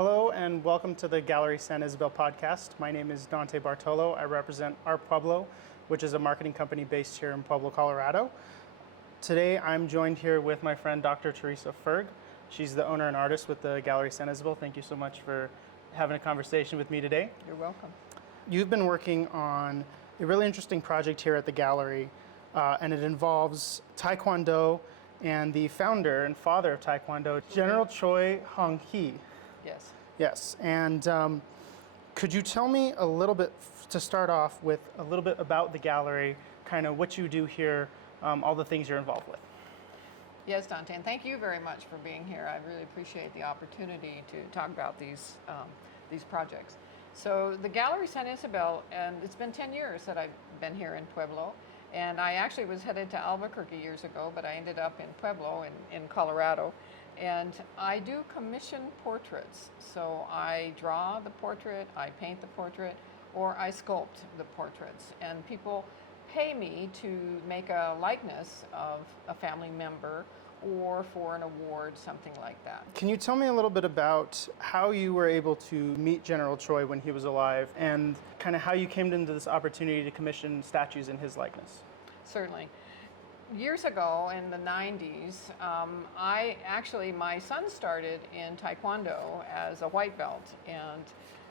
Hello and welcome to the Gallery San Isabel podcast. My name is Dante Bartolo. I represent Art Pueblo, which is a marketing company based here in Pueblo, Colorado. Today I'm joined here with my friend Dr. Theresa Ferg. She's the owner and artist with the Gallery San Isabel. Thank you so much for having a conversation with me today. You're welcome. You've been working on a really interesting project here at the gallery, and it involves Taekwondo and the founder and father of Taekwondo, General Choi Hong-hee. Yes. Yes, and could you tell me a little bit, to start off with, a little bit about the gallery, kind of what you do here, all the things you're involved with? Yes, Dante, and thank you very much for being here. I really appreciate the opportunity to talk about these projects. So the Gallery San Isabel, and it's been 10 years that I've been here in Pueblo, and I actually was headed to Albuquerque years ago, but I ended up in Pueblo in Colorado. And I do commission portraits. So I draw the portrait, I paint the portrait, or I sculpt the portraits. And people pay me to make a likeness of a family member or for an award, something like that. Can you tell me a little bit about how you were able to meet General Choi when he was alive, and kind of how you came into this opportunity to commission statues in his likeness? Certainly. Years ago in the 90s, my son started in Taekwondo as a white belt, and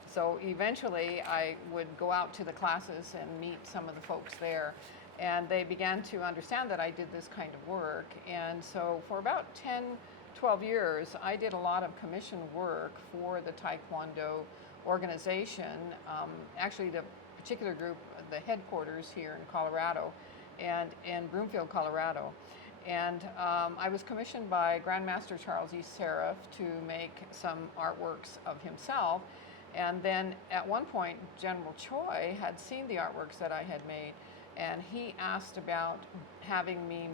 so eventually I would go out to the classes and meet some of the folks there, and they began to understand that I did this kind of work. And so for about 10, 12 years, I did a lot of commission work for the Taekwondo organization, actually the particular group, the headquarters here in Colorado, and in Broomfield, Colorado. And I was commissioned by Grandmaster Charles E. Seraph to make some artworks of himself. And then at one point, General Choi had seen the artworks that I had made, and he asked about having me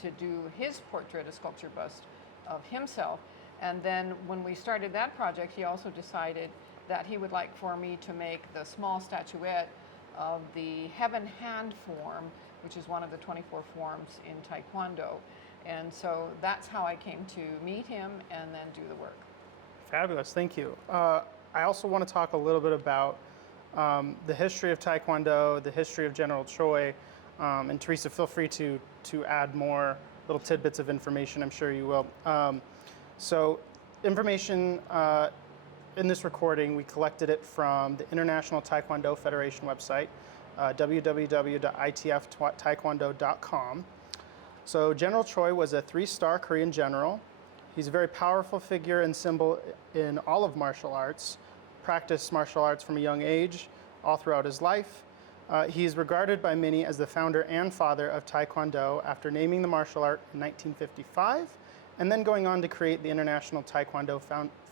to do his portrait, a sculpture bust of himself. And then when we started that project, he also decided that he would like for me to make the small statuette of the heaven hand form, which is one of the 24 forms in Taekwondo. And so that's how I came to meet him and then do the work. Fabulous, thank you. I also want to talk a little bit about the history of Taekwondo, the history of General Choi, and Theresa, feel free to add more little tidbits of information, I'm sure you will. So information in this recording, we collected it from the International Taekwondo Federation website, www.itftaekwondo.com. So General Choi was a 3-star Korean general. He's a very powerful figure and symbol in all of martial arts, practiced martial arts from a young age, all throughout his life. He's regarded by many as the founder and father of Taekwondo after naming the martial art in 1955, and then going on to create the International Taekwondo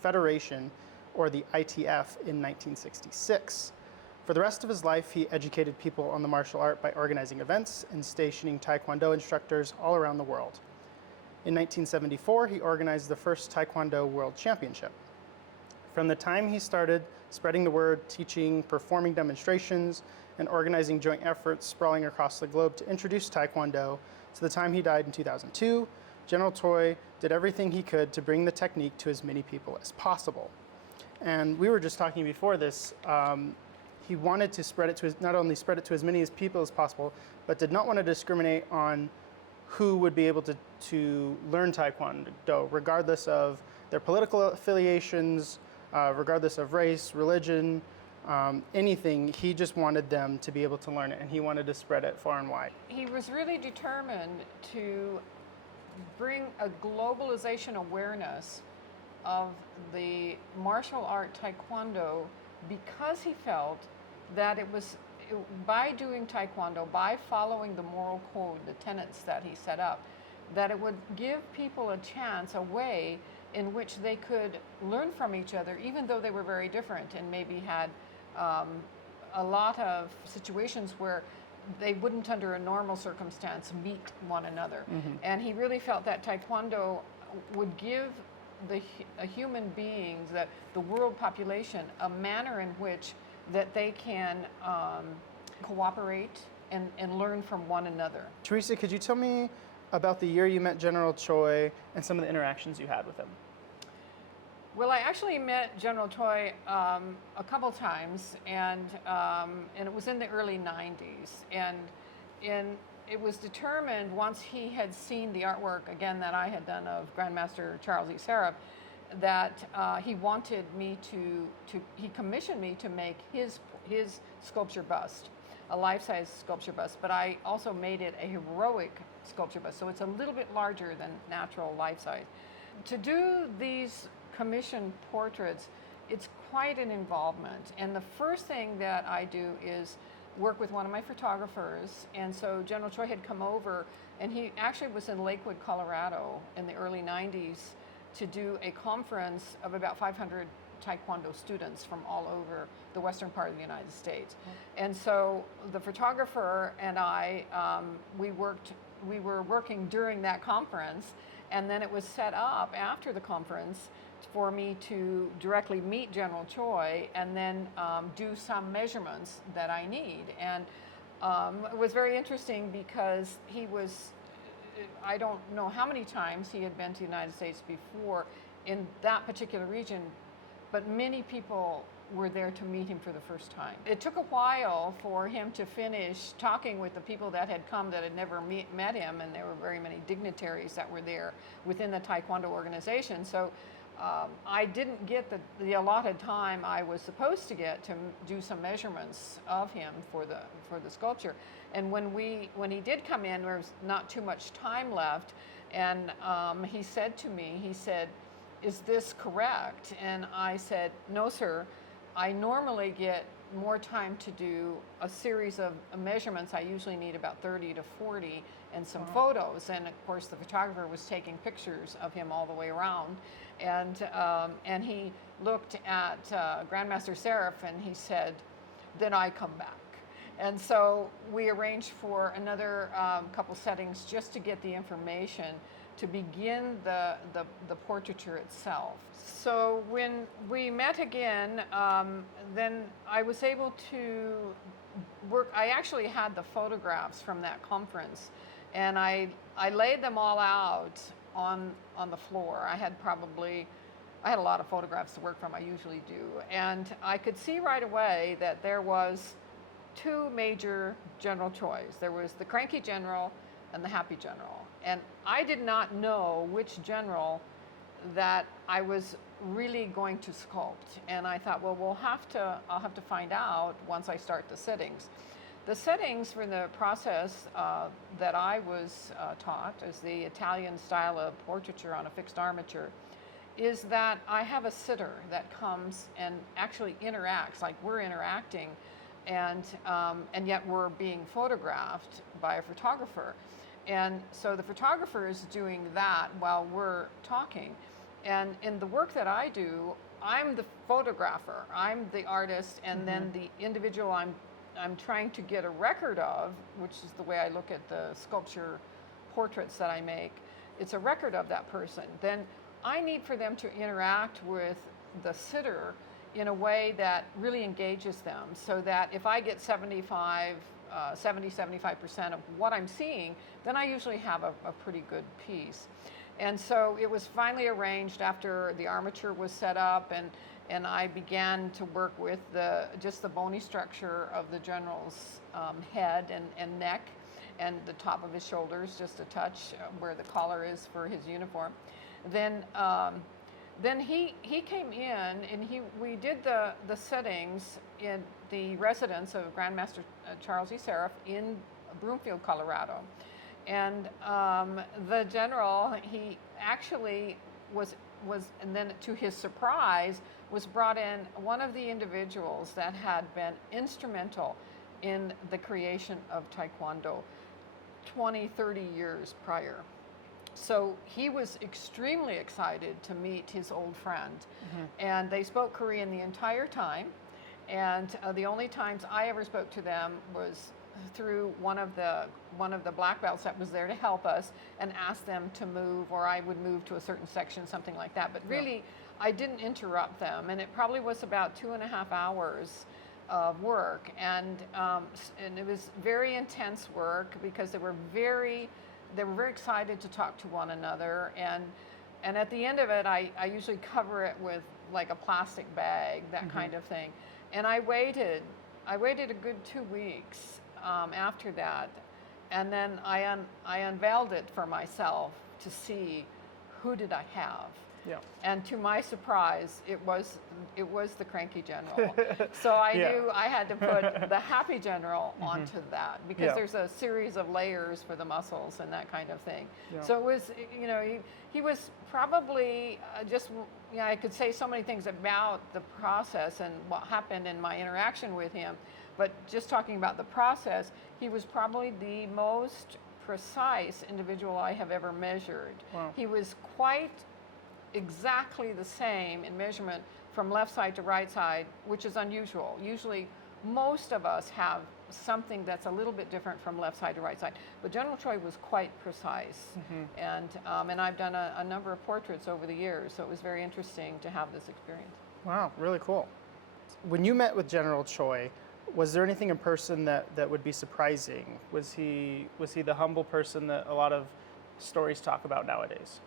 Federation, or the ITF, in 1966. For the rest of his life, he educated people on the martial art by organizing events and stationing Taekwondo instructors all around the world. In 1974, he organized the first Taekwondo World Championship. From the time he started spreading the word, teaching, performing demonstrations, and organizing joint efforts sprawling across the globe to introduce Taekwondo, to the time he died in 2002, General Choi did everything he could to bring the technique to as many people as possible. And we were just talking before this, he wanted to spread it to not only spread it to as many people as possible, but did not want to discriminate on who would be able to learn Taekwondo, regardless of their political affiliations, regardless of race, religion, anything. He just wanted them to be able to learn it, and he wanted to spread it far and wide. He was really determined to bring a globalization awareness of the martial art Taekwondo, because he felt that by doing Taekwondo, by following the moral code, the tenets that he set up, that it would give people a chance, a way in which they could learn from each other, even though they were very different and maybe had a lot of situations where they wouldn't, under a normal circumstance, meet one another. Mm-hmm. And he really felt that Taekwondo would give the human beings, the world population, a manner in which that they can cooperate and learn from one another. Theresa, could you tell me about the year you met General Choi and some of the interactions you had with him? Well, I actually met General Choi a couple times, and it was in the early '90s, and it was determined once he had seen the artwork again that I had done of Grandmaster Charles E. Seraph, that he wanted me he commissioned me to make his sculpture bust, a life-size sculpture bust, but I also made it a heroic sculpture bust, so it's a little bit larger than natural life-size. To do these commissioned portraits, it's quite an involvement, and the first thing that I do is work with one of my photographers, and so General Choi had come over, and he actually was in Lakewood, Colorado in the early '90s to do a conference of about 500 Taekwondo students from all over the western part of the United States. Mm-hmm. And so the photographer and I, we were working during that conference, and then it was set up after the conference for me to directly meet General Choi and then do some measurements that I need. And it was very interesting because I don't know how many times he had been to the United States before in that particular region, but many people were there to meet him for the first time. It took a while for him to finish talking with the people that had come that had never met him, and there were very many dignitaries that were there within the Taekwondo organization. So I didn't get the allotted time I was supposed to get to do some measurements of him for the sculpture. And when he did come in, there was not too much time left, and he said to me, he said, "Is this correct?" And I said, "No, sir. I normally get more time to do a series of measurements. I usually need about 30 to 40 and some photos." And of course, the photographer was taking pictures of him all the way around. And he looked at Grandmaster Seraph and he said, "Then I come back." And so we arranged for another couple settings just to get the information to begin the portraiture itself. So when we met again, then I was able to work. I actually had the photographs from that conference, and I laid them all out on the floor. I had a lot of photographs to work from, I usually do, and I could see right away that there was two major General Chois. There was the cranky general and the happy general. And I did not know which general that I was really going to sculpt. And I thought, well, I'll have to find out once I start the settings. The settings for the process that I was taught as the Italian style of portraiture on a fixed armature is that I have a sitter that comes and actually interacts, like we're interacting, and yet we're being photographed by a photographer. And so the photographer is doing that while we're talking. And in the work that I do, I'm the photographer, I'm the artist, and then the individual I'm trying to get a record of, which is the way I look at the sculpture portraits that I make, it's a record of that person. Then I need for them to interact with the sitter in a way that really engages them, so that if I get 75% of what I'm seeing, then I usually have a pretty good piece. And so it was finally arranged after the armature was set up, and I began to work with just the bony structure of the general's head and neck, and the top of his shoulders, just a touch where the collar is for his uniform. Then he came in, and we did the settings in the residence of Grandmaster Charles E. Seraph in Broomfield, Colorado. And the general, he actually was, and then to his surprise, was brought in one of the individuals that had been instrumental in the creation of Taekwondo 20, 30 years prior. So he was extremely excited to meet his old friend. And they spoke Korean the entire time. And the only times I ever spoke to them was through one of the black belts that was there to help us and ask them to move, or I would move to a certain section, something like that. But really, I didn't interrupt them, and it probably was about 2.5 hours of work, and it was very intense work because they were very excited to talk to one another, and And at the end of it, I usually cover it with like a plastic bag, that kind of thing. And I waited a good 2 weeks after that. And then I unveiled it for myself to see who did I have. Yeah. And to my surprise, it was the cranky general. So I knew I had to put the happy general onto that, because there's a series of layers for the muscles and that kind of thing. Yeah. So it was, you know, he was probably just, you know, I could say so many things about the process and what happened in my interaction with him, but just talking about the process, he was probably the most precise individual I have ever measured. Wow. He was quite exactly the same in measurement from left side to right side, which is unusual. Usually most of us have something that's a little bit different from left side to right side, but General Choi was quite precise. And I've done a number of portraits over the years, so it was very interesting to have this experience. Wow, really cool. When you met with General Choi, was there anything in person that would be surprising? Was he the humble person that a lot of stories talk about nowadays?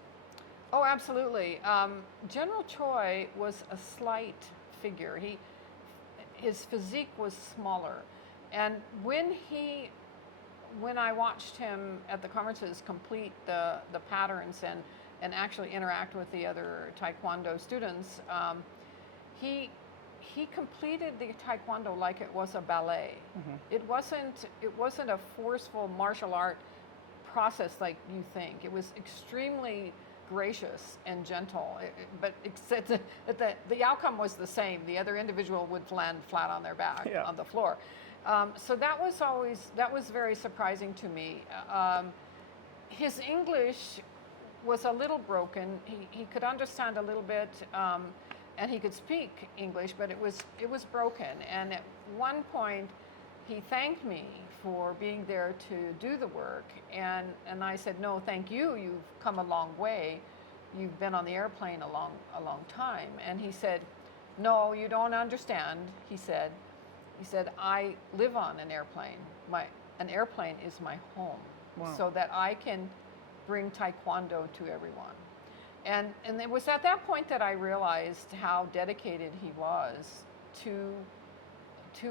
Oh, absolutely. General Choi was a slight figure. His physique was smaller, and when I watched him at the conferences complete the patterns and actually interact with the other Taekwondo students, he completed the Taekwondo like it was a ballet. It wasn't a forceful martial art process like you think. It was extremely gracious and gentle, but except that the outcome was the same. The other individual would land flat on their back on the floor. So that was very surprising to me. His English was a little broken. He could understand a little bit, and he could speak English, but it was broken. And at one point, he thanked me for being there to do the work, and I said, no, thank you. You've come a long way. You've been on the airplane a long time. And he said, no, you don't understand. He said, I live on an airplane. An airplane is my home, so that I can bring Taekwondo to everyone. And it was at that point that I realized how dedicated he was to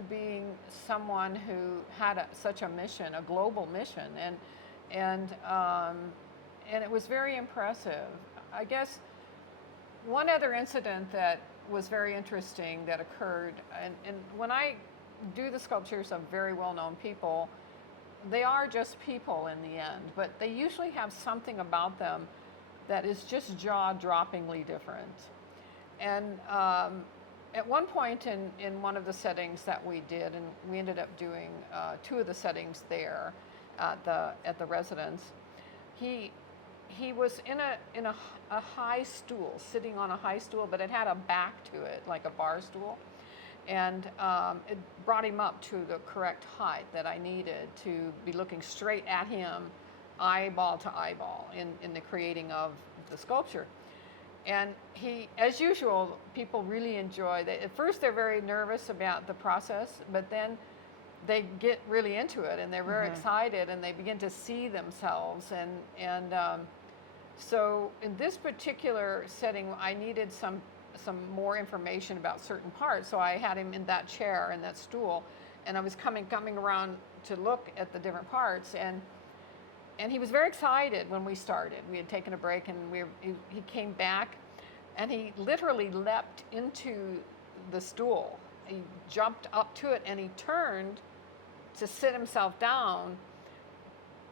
being someone who had such a mission, a global mission, and it was very impressive. I guess one other incident that was very interesting that occurred, and when I do the sculptures of very well-known people, they are just people in the end, but they usually have something about them that is just jaw-droppingly different. And at one point in one of the settings that we did, and we ended up doing 2 of the settings there at the residence, he was in a high stool, sitting on a high stool, but it had a back to it, like a bar stool. And it brought him up to the correct height that I needed to be looking straight at him, eyeball to eyeball, in the creating of the sculpture. And he, as usual, people really enjoy that. At first, they're very nervous about the process, but then they get really into it, and they're very excited, and they begin to see themselves. And so in this particular setting, I needed some more information about certain parts. So I had him in that chair, in that stool, and I was coming around to look at the different parts. And he was very excited when we started. We had taken a break, and he came back, and he literally leapt into the stool. He jumped up to it, and he turned to sit himself down,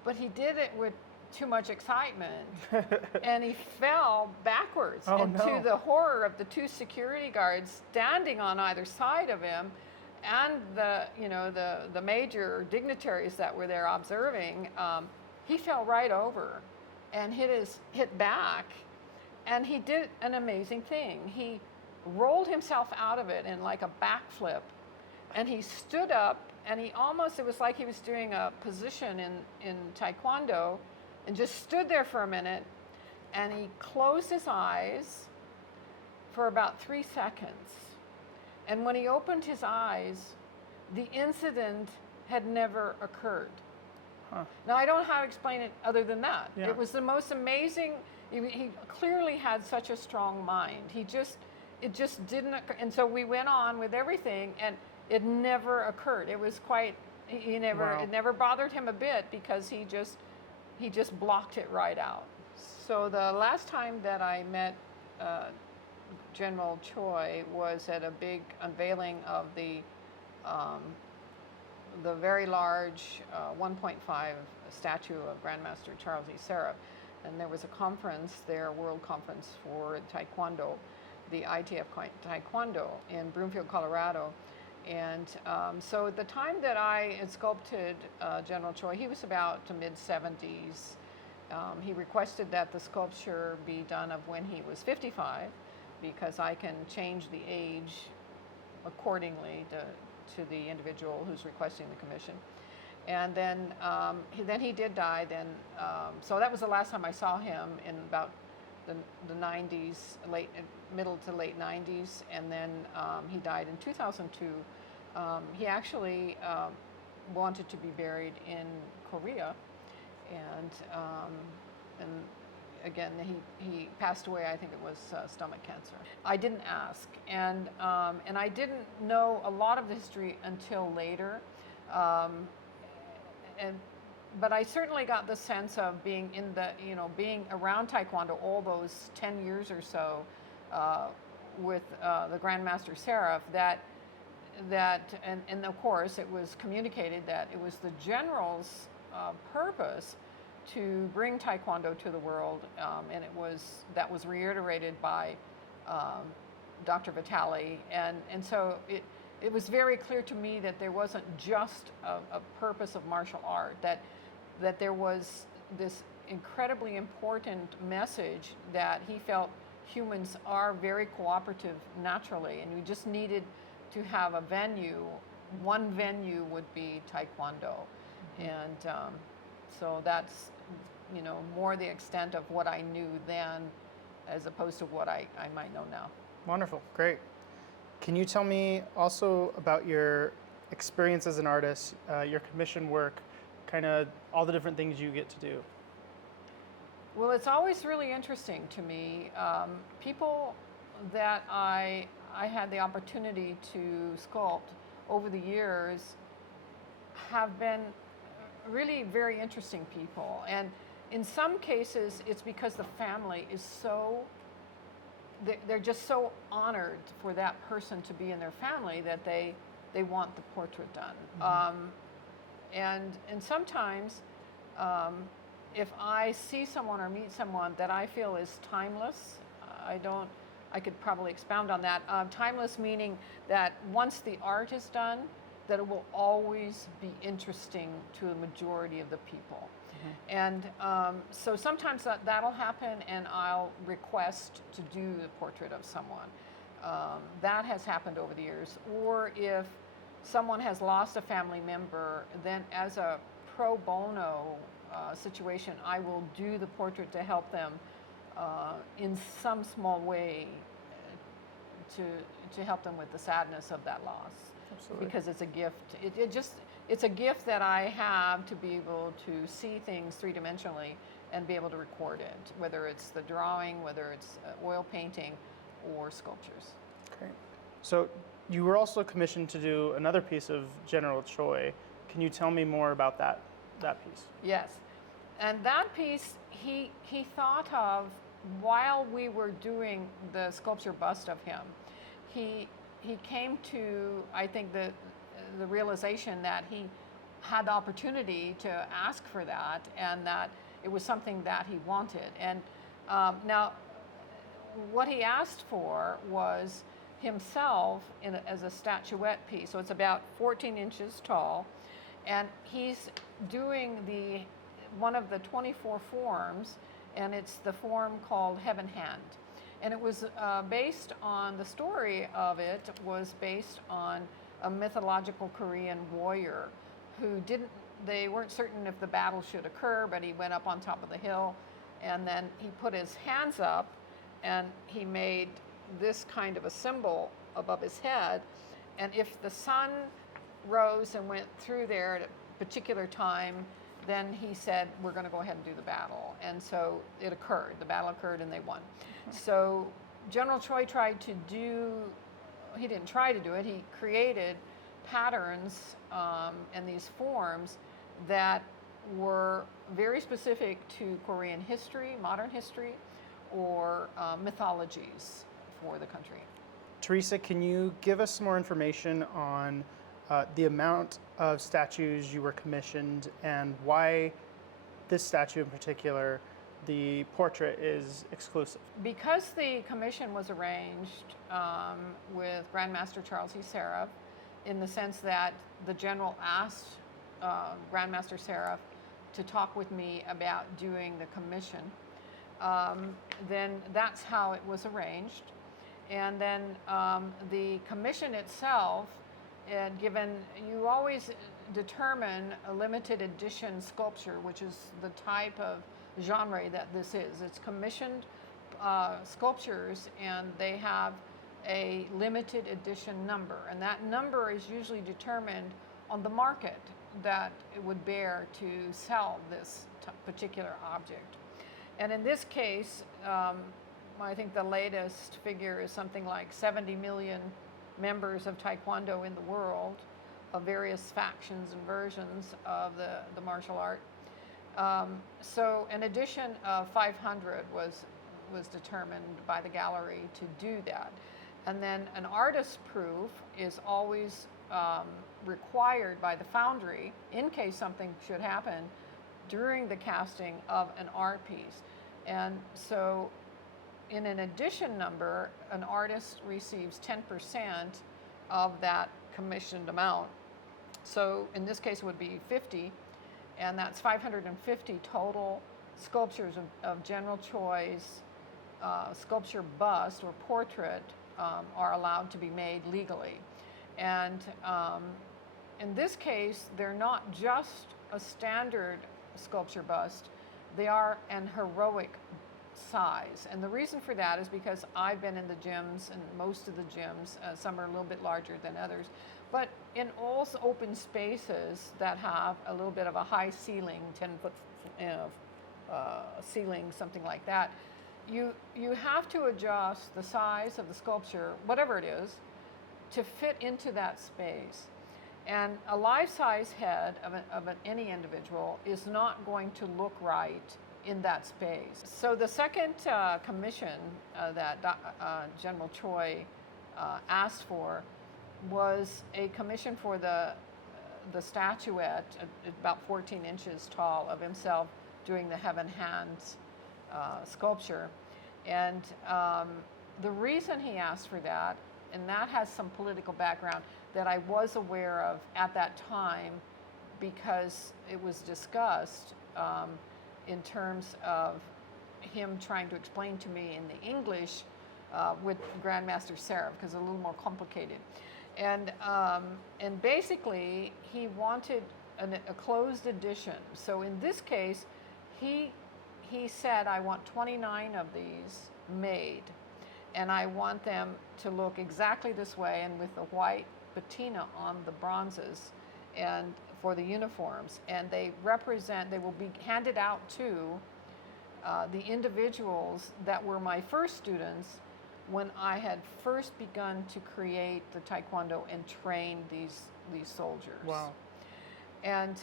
but he did it with too much excitement, and he fell backwards into the horror of the 2 security guards standing on either side of him, and the major dignitaries that were there observing. He fell right over and hit back, and he did an amazing thing. He rolled himself out of it in like a backflip, and he stood up, and it was like he was doing a position in Taekwondo, and just stood there for a minute, and he closed his eyes for about 3 seconds. And when he opened his eyes, the incident had never occurred. Now, I don't know how to explain it other than that. It was the most amazing he clearly had such a strong mind. It just didn't occur. And so we went on with everything, and it never occurred. It was quite, Wow. it never bothered him a bit, because he just blocked it right out. So the last time that I met General Choi was at a big unveiling of the very large 1.5 statue of Grandmaster Charles E. Seraph. And there was a conference there, a world conference for Taekwondo, the ITF Taekwondo in Broomfield, Colorado. And so at the time that I had sculpted General Choi, he was about to mid-70s. He requested that the sculpture be done of when he was 55, because I can change the age accordingly to the individual who's requesting the commission. And then he did die. So that was the last time I saw him, in about the 90s, middle to late 90s, and then he died in 2002. He actually wanted to be buried in Korea, and again, he passed away. I think it was stomach cancer. I didn't ask, and I didn't know a lot of the history until later, but I certainly got the sense of being being around Taekwondo all those 10 years or so with the Grandmaster Seraph, and of course it was communicated that it was the general's purpose to bring Taekwondo to the world, and that was reiterated by Dr. Vitale, and so it was very clear to me that there wasn't just a purpose of martial art, that there was this incredibly important message that he felt humans are very cooperative naturally, and we just needed to have a venue. One venue would be Taekwondo. And so that's more the extent of what I knew then, as opposed to what I might know now. Wonderful, great. Can you tell me also about your experience as an artist, your commission work, kind of all the different things you get to do? Well, it's always really interesting to me. People that I had the opportunity to sculpt over the years have been really very interesting people. And in some cases, it's because the family is they're just so honored for that person to be in their family that they want the portrait done. Mm-hmm. And sometimes, if I see someone or meet someone that I feel is timeless, I could probably expound on that. Timeless meaning that once the art is done, that it will always be interesting to a majority of the people. Mm-hmm. And so sometimes that'll happen, and I'll request to do the portrait of someone. That has happened over the years. Or if someone has lost a family member, then as a pro bono situation, I will do the portrait to help them in some small way to help them with the sadness of that loss. Absolutely. Because it's a gift. It's a gift that I have to be able to see things three-dimensionally and be able to record it, whether it's the drawing, whether it's oil painting, or sculptures. Okay. So you were also commissioned to do another piece of General Choi. Can you tell me more about that piece? Yes. And that piece he thought of while we were doing the sculpture bust of him. He came to, I think, the realization that he had the opportunity to ask for that, and that it was something that he wanted. And now, what he asked for was himself as a statuette piece. So it's about 14 inches tall, and he's doing one of the 24 forms, and it's the form called Heaven Hand. And it was based on, the story of it was based on a mythological Korean warrior who they weren't certain if the battle should occur, but he went up on top of the hill, and then he put his hands up, and he made this kind of a symbol above his head. And if the sun rose and went through there at a particular time, then he said, we're going to go ahead and do the battle. And so it occurred. The battle occurred and they won. So General Choi he didn't try to do it, he created patterns and these forms that were very specific to Korean history, modern history, or mythologies for the country. Theresa, can you give us more information on the amount of statues you were commissioned and why this statue in particular, the portrait, is exclusive? Because the commission was arranged with Grandmaster Charles E. Seraph, in the sense that the general asked Grandmaster Seraph to talk with me about doing the commission, then that's how it was arranged. And then the commission itself, you always determine a limited edition sculpture, which is the type of genre that this is. It's commissioned sculptures, and they have a limited edition number, and that number is usually determined on the market that it would bear to sell this particular object. And in this case, I think the latest figure is something like 70 million members of Taekwondo in the world, of various factions and versions of the martial art. So an edition of 500 was determined by the gallery to do that. And then an artist's proof is always required by the foundry in case something should happen during the casting of an art piece. And so in an edition number, an artist receives 10% of that commissioned amount. So in this case it would be 50, and that's 550 total sculptures of General Choi's sculpture bust or portrait are allowed to be made legally. And in this case, they're not just a standard sculpture bust, they are an heroic size. And the reason for that is because I've been in the gyms, and most of the gyms, some are a little bit larger than others, but in all open spaces that have a little bit of a high ceiling, 10-foot ceiling, something like that, you have to adjust the size of the sculpture, whatever it is, to fit into that space. And a life-size head of any individual is not going to look right in that space. So the second commission that General Choi asked for was a commission for the statuette, about 14 inches tall, of himself doing the heaven hands sculpture. And the reason he asked for that, and that has some political background that I was aware of at that time because it was discussed in terms of him trying to explain to me in the English with Grandmaster Seraph, because it's a little more complicated. And basically he wanted a closed edition. So in this case, he said, I want 29 of these made, and I want them to look exactly this way and with the white patina on the bronzes and for the uniforms, and they will be handed out to the individuals that were my first students when I had first begun to create the Taekwondo and train these soldiers. Wow. And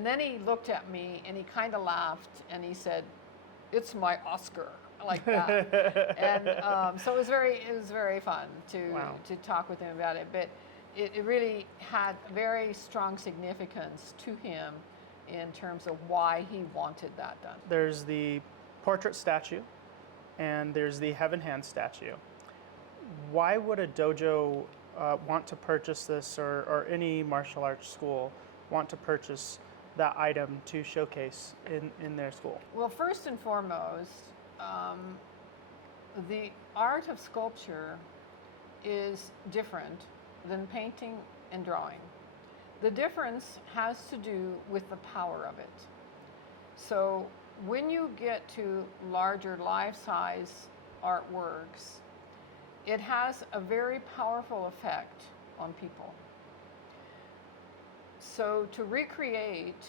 then he looked at me and he kind of laughed and he said, "It's my Oscar," like that. And so it was very fun to talk with him about it. But it really had very strong significance to him in terms of why he wanted that done. There's the portrait statue, and there's the heaven hand statue. Why would a dojo want to purchase this, or any martial arts school want to purchase that item to showcase in their school? Well, first and foremost, the art of sculpture is different than painting and drawing. The difference has to do with the power of it. So when you get to larger life-size artworks, it has a very powerful effect on people. So to recreate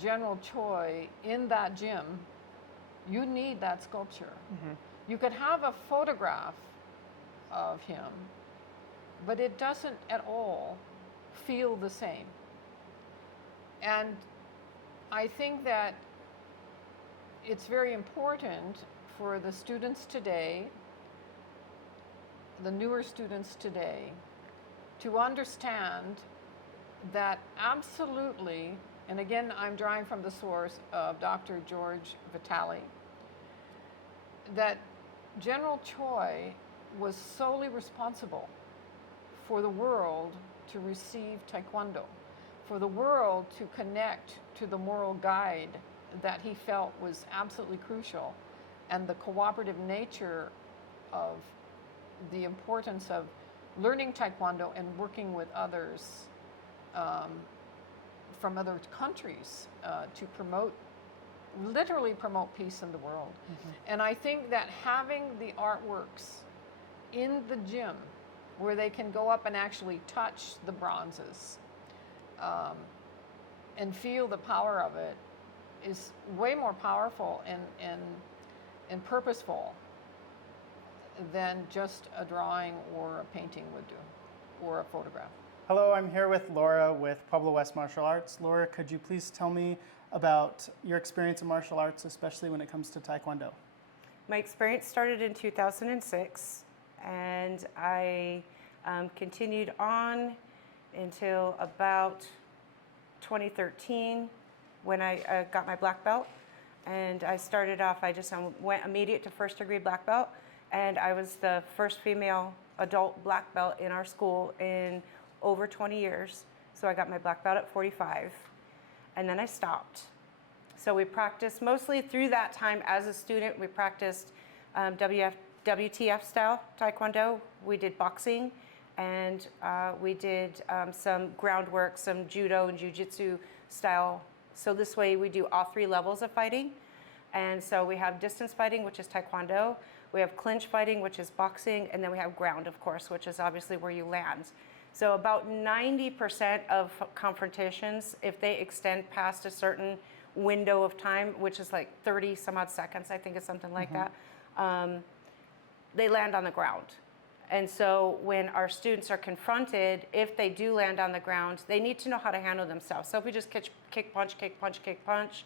General Choi in that gym, you need that sculpture. You could have a photograph of him, but it doesn't at all feel the same. And I think that it's very important for the students today, the newer students today, to understand that absolutely, and again, I'm drawing from the source of Dr. George Vitale, that General Choi was solely responsible for the world to receive Taekwondo, for the world to connect to the moral guide that he felt was absolutely crucial, and the cooperative nature of the importance of learning Taekwondo and working with others from other countries to promote, literally promote peace in the world. And I think that having the artworks in the gym where they can go up and actually touch the bronzes and feel the power of it is way more powerful and purposeful than just a drawing or a painting would do, or a photograph. Hello, I'm here with Laura with Pueblo West Martial Arts. Laura, could you please tell me about your experience in martial arts, especially when it comes to Taekwondo? My experience started in 2006, and I continued on until about 2013 when I got my black belt. And I started off, I just went immediate to first degree black belt, and I was the first female adult black belt in our school in over 20 years. So I got my black belt at 45, and then I stopped. So we practiced mostly through that time as a student. We practiced WTF style Taekwondo. We did boxing, and we did some groundwork, some judo and jiu-jitsu style. So this way we do all three levels of fighting. And so we have distance fighting, which is Taekwondo. We have clinch fighting, which is boxing. And then we have ground, of course, which is obviously where you land. So about 90% of confrontations, if they extend past a certain window of time, which is like 30 some odd seconds, I think it's something like that, they land on the ground. And so when our students are confronted, if they do land on the ground, they need to know how to handle themselves. So if we just kick, punch, kick, punch, kick, punch,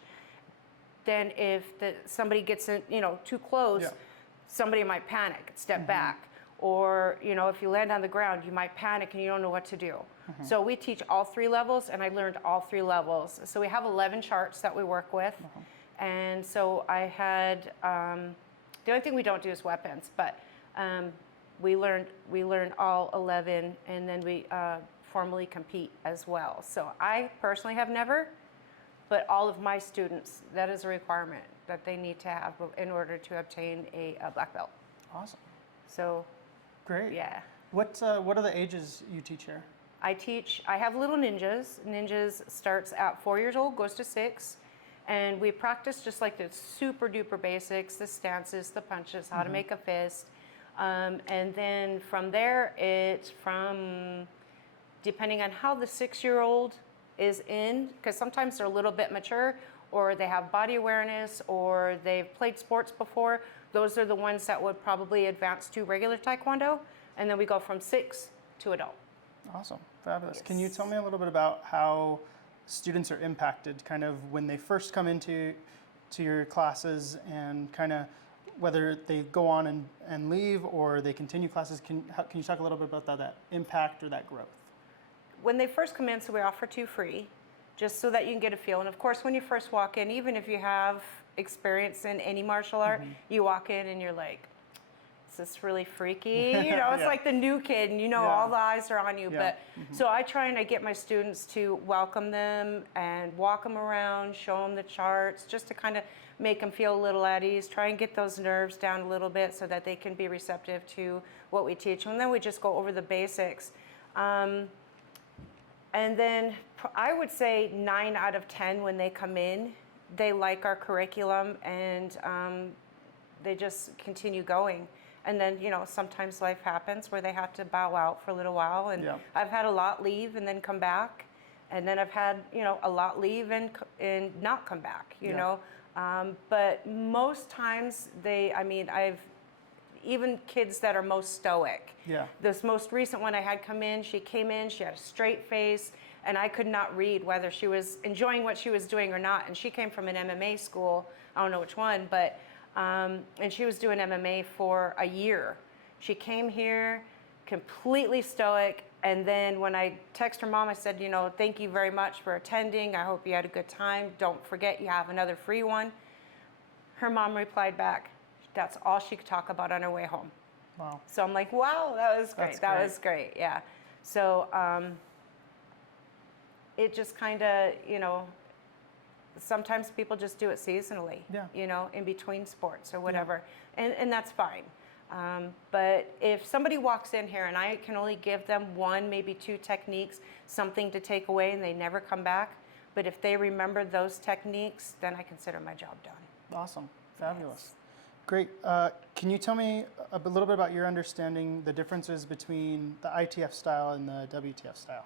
then if somebody gets in, too close, somebody might panic, step back. Or, if you land on the ground, you might panic and you don't know what to do. So we teach all three levels, and I learned all three levels. So we have 11 charts that we work with. And so I had, the only thing we don't do is weapons, but we learned all 11, and then we formally compete as well. So I personally have never, but all of my students, that is a requirement that they need to have in order to obtain a black belt. Awesome. So, great. Yeah. What are the ages you teach here? I have little ninjas. Ninjas starts at 4 years old, goes to 6. And we practice just like the super duper basics, the stances, the punches, how to make a fist. And then from there, it's from, depending on how the 6-year-old is in, because sometimes they're a little bit mature, or they have body awareness, or they've played sports before. Those are the ones that would probably advance to regular Taekwondo. And then we go from 6 to adult. Awesome. Fabulous. Yes. Can you tell me a little bit about how students are impacted kind of when they first come into your classes, and kind of whether they go on and leave or they continue classes? Can you talk a little bit about that impact or that growth? When they first come in, so we offer 2 free, just so that you can get a feel. And of course, when you first walk in, even if you have experience in any martial art, you walk in and you're like, is this really freaky? It's like the new kid, and all the eyes are on you. But so I try and I get my students to welcome them and walk them around, show them the charts, just to kind of make them feel a little at ease, try and get those nerves down a little bit so that they can be receptive to what we teach. And then we just go over the basics. And then I would say 9 out of 10 when they come in, they like our curriculum, and they just continue going. And then, sometimes life happens where they have to bow out for a little while. And I've had a lot leave and then come back. And then I've had, you know, a lot leave and not come back, you know. But most times I've even kids that are most stoic. Yeah. This most recent one I had come in, she came in, she had a straight face, and I could not read whether she was enjoying what she was doing or not. And she came from an MMA school, I don't know which one, but, and she was doing MMA for a year. She came here completely stoic, and then when I text her mom, I said, you know, thank you very much for attending. I hope you had a good time. Don't forget you have another free one. Her mom replied back, that's all she could talk about on her way home. Wow. So I'm like, wow, that was great. That's That great. was great, yeah. So it just kind of, you know, sometimes people just do it seasonally, Yeah. you know, in between sports or whatever, and that's fine. But if somebody walks in here and I can only give them one, maybe two techniques, something to take away, and they never come back, but if they remember those techniques, then I consider my job done. Awesome. Fabulous. Great. Can you tell me a little bit about your understanding the differences between the ITF style and the WTF style?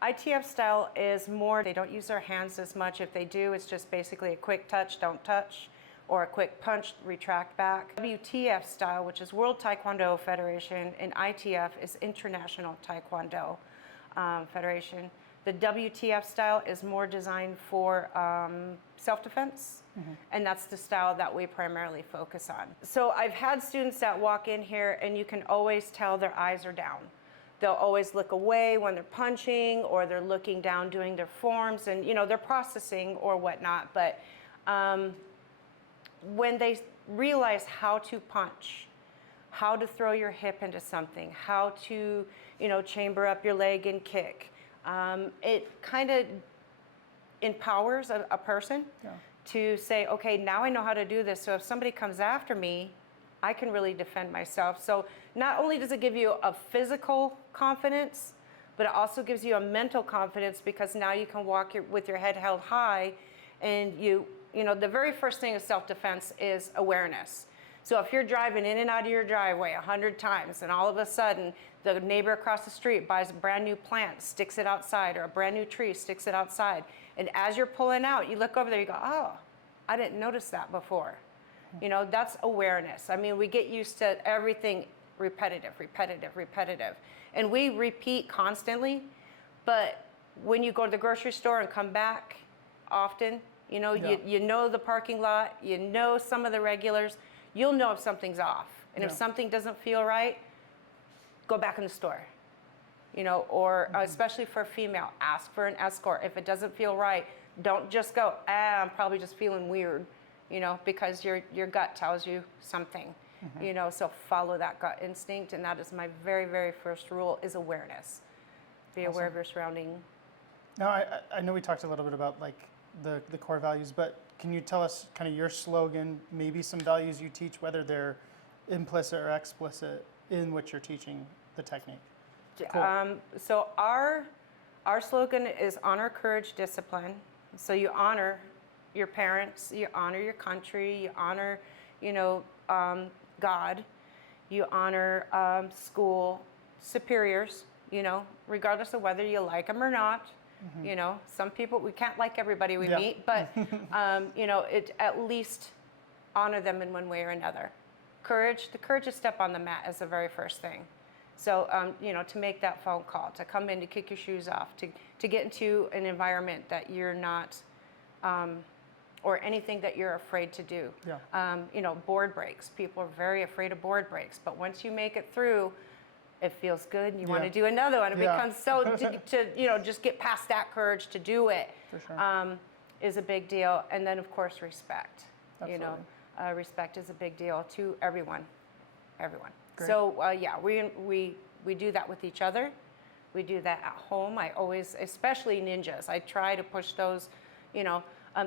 ITF style is more, they don't use their hands as much. If they do, it's just basically a quick touch, don't touch, or a quick punch, retract back. WTF style, which is World Taekwondo Federation, and ITF is International Taekwondo Federation. The WTF style is more designed for self-defense, and that's the style that we primarily focus on. So I've had students that walk in here and you can always tell their eyes are down. They'll always look away when they're punching, or they're looking down doing their forms, and you know, they're processing or whatnot. But when they realize how to punch, how to throw your hip into something, how to, you know, chamber up your leg and kick, it kind of empowers a person to say, okay, now I know how to do this. So if somebody comes after me, I can really defend myself. So not only does it give you a physical confidence, but it also gives you a mental confidence, because now you can walk with your head held high, and you know, the very first thing of self-defense is awareness. So if you're driving in and out of your driveway 100 times, and all of a sudden the neighbor across the street buys a brand new plant, sticks it outside, or a brand new tree, sticks it outside, and as you're pulling out, you look over there, you go, oh, I didn't notice that before. You know, that's awareness. I mean, we get used to everything repetitive, repetitive, repetitive. And we repeat constantly, but when you go to the grocery store and come back often, you know, you know the parking lot, you know some of the regulars, you'll know if something's off. And if something doesn't feel right, go back in the store. You know, or especially for a female, ask for an escort. If it doesn't feel right, don't just go, I'm probably just feeling weird, you know, because your gut tells you something, you know, so follow that gut instinct. And that is my very, very first rule, is awareness. Be aware of your surrounding. Now, I know we talked a little bit about like the core values, but can you tell us kind of your slogan, maybe some values you teach, whether they're implicit or explicit in what you're teaching the technique? Cool. So our slogan is honor, courage, discipline. So you honor your parents, you honor your country, you honor, you know, God, you honor school superiors, you know, regardless of whether you like them or not. You know, some people, we can't like everybody we meet, but, you know, at least honor them in one way or another. Courage, the courage to step on the mat is the very first thing. So, you know, to make that phone call, to come in, to kick your shoes off, to get into an environment that you're not, or anything that you're afraid to do. You know, board breaks. People are very afraid of board breaks, but once you make it through, it feels good, and you want to do another one. It becomes so, to, you know, just get past that courage to do it. For sure. Is a big deal. And then, of course, respect. Absolutely. You know, respect is a big deal to everyone. Everyone. Great. So, yeah, we do that with each other. We do that at home. I always, especially ninjas, I try to push those, you know.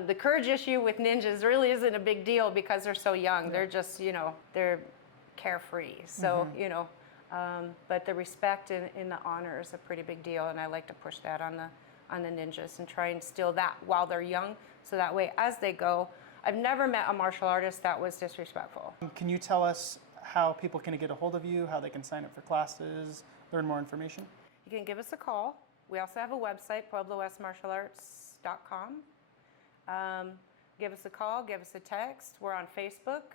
The courage issue with ninjas really isn't a big deal because they're so young. They're just, you know, they're carefree. So, you know, but the respect and the honor is a pretty big deal, and I like to push that on the ninjas and try and instill that while they're young, so that way as they go. I've never met a martial artist that was disrespectful. Can you tell us how people can get a hold of you, how they can sign up for classes, learn more information? You can give us a call We also have a website, pueblowestmartialarts.com. Give us a call, give us a text. We're on Facebook,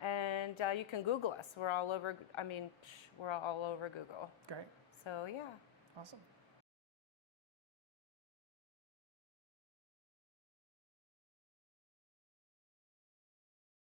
and you can Google us. We're all over. I mean, we're all over Google. Great. So yeah. Awesome.